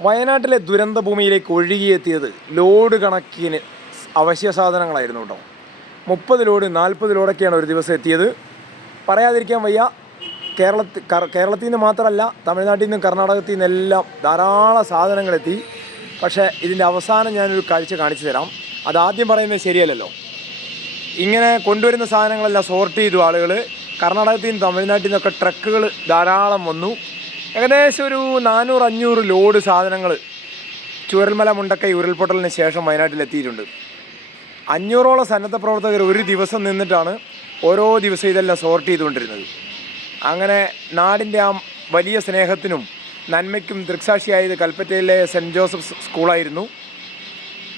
വയനാട്ടിലെ ദുരന്ത ഭൂമിയിലേക്ക് ഒഴുകിയെത്തിയത് ലോഡ് കണക്കിന് അവശ്യ സാധനങ്ങളായിരുന്നു കേട്ടോ. മുപ്പത് ലോഡ് നാൽപ്പത് ലോഡൊക്കെയാണ് ഒരു ദിവസം എത്തിയത്. പറയാതിരിക്കാൻ വയ്യ കേരളത്തിൽ കേരളത്തിൽ നിന്ന് മാത്രമല്ല തമിഴ്നാട്ടിൽ നിന്നും കർണാടകത്തിൽ നിന്നെല്ലാം ധാരാളം സാധനങ്ങളെത്തി. പക്ഷേ ഇതിന്റെ അവസാനം ഞാനൊരു കാഴ്ച കാണിച്ചു തരാം. അതാദ്യം പറയുന്നത് ശരിയല്ലല്ലോ. ഇങ്ങനെ കൊണ്ടുവരുന്ന സാധനങ്ങളെല്ലാം സോർട്ട് ചെയ്തു ആളുകൾ കർണാടകത്തിൽ നിന്നും തമിഴ്നാട്ടിൽ നിന്നൊക്കെ ട്രക്കുകൾ ധാരാളം വന്നു. ഏകദേശം ഒരു നാനൂറ് അഞ്ഞൂറ് ലോഡ് സാധനങ്ങൾ ചുരൽമല മുണ്ടക്കൈ ഉരുൾപൊട്ടലിന് ശേഷം വയനാട്ടിലെത്തിയിട്ടുണ്ട് അഞ്ഞൂറോളം സന്നദ്ധ പ്രവർത്തകർ ഒരു ദിവസം നിന്നിട്ടാണ് ഓരോ ദിവസം ഇതെല്ലാം സോർട്ട് ചെയ്തുകൊണ്ടിരുന്നത്. അങ്ങനെ നാടിന്റെ ആ വലിയ സ്നേഹത്തിനും നന്മയ്ക്കും ദൃക്സാക്ഷിയായത് കൽപ്പറ്റയിലെ സെന്റ് ജോസഫ് സ്കൂളായിരുന്നു.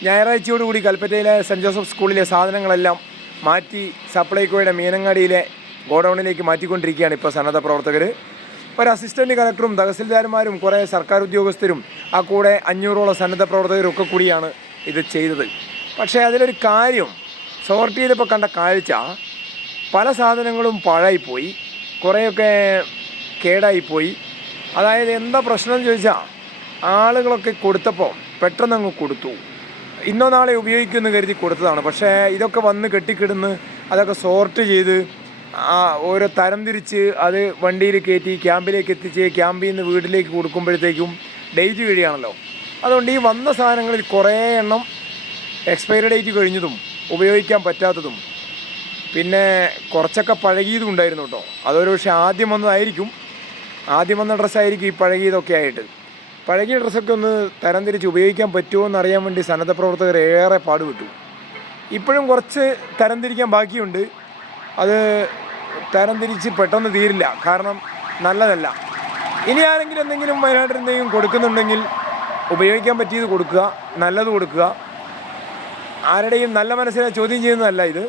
ഞായറാഴ്ചയോടുകൂടി കൽപ്പറ്റയിലെ സെന്റ് ജോസഫ് സ്കൂളിലെ സാധനങ്ങളെല്ലാം മാറ്റി സപ്ലൈകോയുടെ മീനങ്ങാടിയിലെ ഗോഡൗണിലേക്ക് മാറ്റിക്കൊണ്ടിരിക്കുകയാണ് ഇപ്പോൾ സന്നദ്ധ പ്രവർത്തകർ. ഒരു അസിസ്റ്റന്റ് കളക്ടറും തഹസിൽദാർമാരും കുറേ സർക്കാർ ഉദ്യോഗസ്ഥരും ആ കൂടെ അഞ്ഞൂറോളം സന്നദ്ധ പ്രവർത്തകരും ഒക്കെ കൂടിയാണ് ഇത് ചെയ്തത്. പക്ഷേ അതിലൊരു കാര്യം സോർട്ട് ചെയ്തപ്പോൾ കണ്ട കാഴ്ച പല സാധനങ്ങളും പാഴായിപ്പോയി കുറേയൊക്കെ കേടായിപ്പോയി. അതായത് എന്താ പ്രശ്നം ചോദിച്ചാൽ ആളുകളൊക്കെ കൊടുത്തപ്പോൾ പെട്ടെന്ന് അങ്ങ് കൊടുത്തു. ഇന്നോ നാളെ ഉപയോഗിക്കുമെന്ന് കരുതി കൊടുത്തതാണ്. പക്ഷേ ഇതൊക്കെ വന്ന് കെട്ടിക്കിടന്ന് അതൊക്കെ സോർട്ട് ചെയ്ത് ഓരോ തരം തിരിച്ച് അത് വണ്ടിയിൽ കയറ്റി ക്യാമ്പിലേക്ക് എത്തിച്ച് ക്യാമ്പിൽ നിന്ന് വീട്ടിലേക്ക് കൊടുക്കുമ്പോഴത്തേക്കും ഡേറ്റ് കഴിയാണല്ലോ അതുകൊണ്ട് ഈ വന്ന സാധനങ്ങളിൽ കുറേ എണ്ണം എക്സ്പയറി ഡേറ്റ് കഴിഞ്ഞതും ഉപയോഗിക്കാൻ പറ്റാത്തതും പിന്നെ കുറച്ചൊക്കെ പഴകിയതും ഉണ്ടായിരുന്നു കേട്ടോ. അതൊരു പക്ഷേ ആദ്യം വന്നതായിരിക്കും. ആദ്യം വന്ന ഡ്രസ്സായിരിക്കും ഈ പഴകിയതൊക്കെ ആയിട്ട്. പഴകിയ ഡ്രസ്സൊക്കെ ഒന്ന് തരംതിരിച്ച് ഉപയോഗിക്കാൻ പറ്റുമോ എന്നറിയാൻ വേണ്ടി സന്നദ്ധ പ്രവർത്തകർ ഏറെ പാടുപെട്ടു. ഇപ്പോഴും കുറച്ച് തരംതിരിക്കാൻ ബാക്കിയുണ്ട്. അത് തരംതിരിച്ച് പെട്ടെന്ന് തീരില്ല. കാരണം നല്ലതല്ല. ഇനി ആരെങ്കിലും എന്തെങ്കിലും വയനാട്ടിൽ എന്തെങ്കിലും കൊടുക്കുന്നുണ്ടെങ്കിൽ ഉപയോഗിക്കാൻ പറ്റിയത് കൊടുക്കുക നല്ലത് കൊടുക്കുക. ആരുടെയും നല്ല മനസ്സിനെ ചോദ്യം ചെയ്യുന്നതല്ല ഇത്.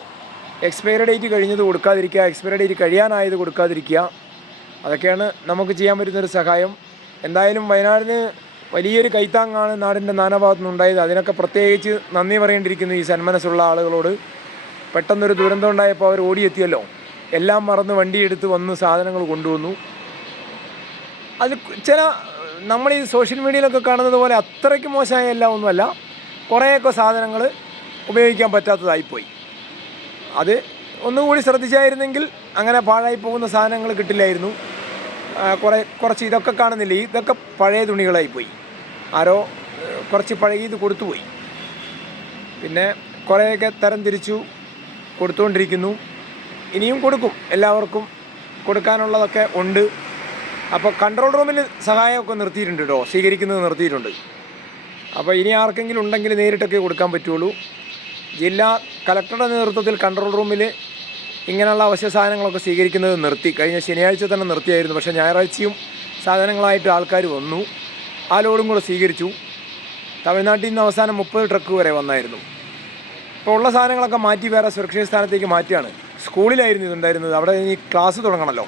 എക്സ്പയറി ഡേറ്റ് കഴിഞ്ഞത് കൊടുക്കാതിരിക്കുക എക്സ്പയറി ഡേറ്റ് കഴിയാനായത് കൊടുക്കാതിരിക്കുക. അതൊക്കെയാണ് നമുക്ക് ചെയ്യാൻ പറ്റുന്നൊരു സഹായം. എന്തായാലും വയനാടിന് വലിയൊരു കൈത്താങ്ങാണ് നാടിന്റെ നാനാഭാഗത്തു നിന്നുണ്ടായത് അതിനൊക്കെ പ്രത്യേകിച്ച് നന്ദി പറയേണ്ടിയിരിക്കുന്നു ഈ സന്മനസ്സുള്ള ആളുകളോട്. പെട്ടെന്നൊരു ദുരന്തം ഉണ്ടായപ്പോൾ അവർ ഓടിയെത്തിയല്ലോ. എല്ലാം മറന്ന് വണ്ടിയെടുത്ത് വന്ന് സാധനങ്ങൾ കൊണ്ടുവന്നു. അത് ചില നമ്മൾ ഈ സോഷ്യൽ മീഡിയയിലൊക്കെ കാണുന്നത് പോലെ അത്രയ്ക്ക് മോശമായ എല്ലാം ഒന്നുമല്ല. കുറേയൊക്കെ സാധനങ്ങൾ ഉപയോഗിക്കാൻ പറ്റാത്തതായിപ്പോയി. അത് ഒന്നുകൂടി ശ്രദ്ധിച്ചായിരുന്നെങ്കിൽ അങ്ങനെ പാഴായി പോകുന്ന സാധനങ്ങൾ കിട്ടില്ലായിരുന്നു. കുറേ കുറച്ച് ഇതൊക്കെ കാണുന്നില്ല? ഇതൊക്കെ പഴയ തുണികളായിപ്പോയി. ആരോ കുറച്ച് പഴകിയത് കൊടുത്തുപോയി. പിന്നെ കുറേയൊക്കെ തരം തിരിച്ചു. കൊടുത്തുകൊണ്ടിരിക്കുന്നു. ഇനിയും കൊടുക്കും. എല്ലാവർക്കും കൊടുക്കാനുള്ളതൊക്കെ ഉണ്ട്. അപ്പോൾ കൺട്രോൾ റൂമിൽ സഹായമൊക്കെ നിർത്തിയിട്ടുണ്ട് കേട്ടോ സ്വീകരിക്കുന്നത് നിർത്തിയിട്ടുണ്ട്. അപ്പോൾ ഇനി ആർക്കെങ്കിലും ഉണ്ടെങ്കിൽ നേരിട്ടൊക്കെ കൊടുക്കാൻ പറ്റുള്ളൂ. ജില്ലാ കലക്ടറുടെ നേതൃത്വത്തിൽ കൺട്രോൾ റൂമിൽ ഇങ്ങനെയുള്ള അവശ്യ സാധനങ്ങളൊക്കെ സ്വീകരിക്കുന്നത് നിർത്തി. കഴിഞ്ഞ ശനിയാഴ്ച തന്നെ നിർത്തിയായിരുന്നു. പക്ഷേ ഞായറാഴ്ചയും സാധനങ്ങളായിട്ട് ആൾക്കാർ വന്നു. ആ ലോഡും കൂടെ സ്വീകരിച്ചു. തമിഴ്നാട്ടിൽ നിന്ന് അവസാനം മുപ്പത് ട്രക്ക് വരെ വന്നായിരുന്നു. ഇപ്പോൾ ഉള്ള സാധനങ്ങളൊക്കെ മാറ്റി വേറെ സുരക്ഷിത സ്ഥാനത്തേക്ക് മാറ്റിയാണ്. സ്കൂളിലായിരുന്നു ഇതുണ്ടായിരുന്നത്. അവിടെ ഇനി ക്ലാസ് തുടങ്ങണമല്ലോ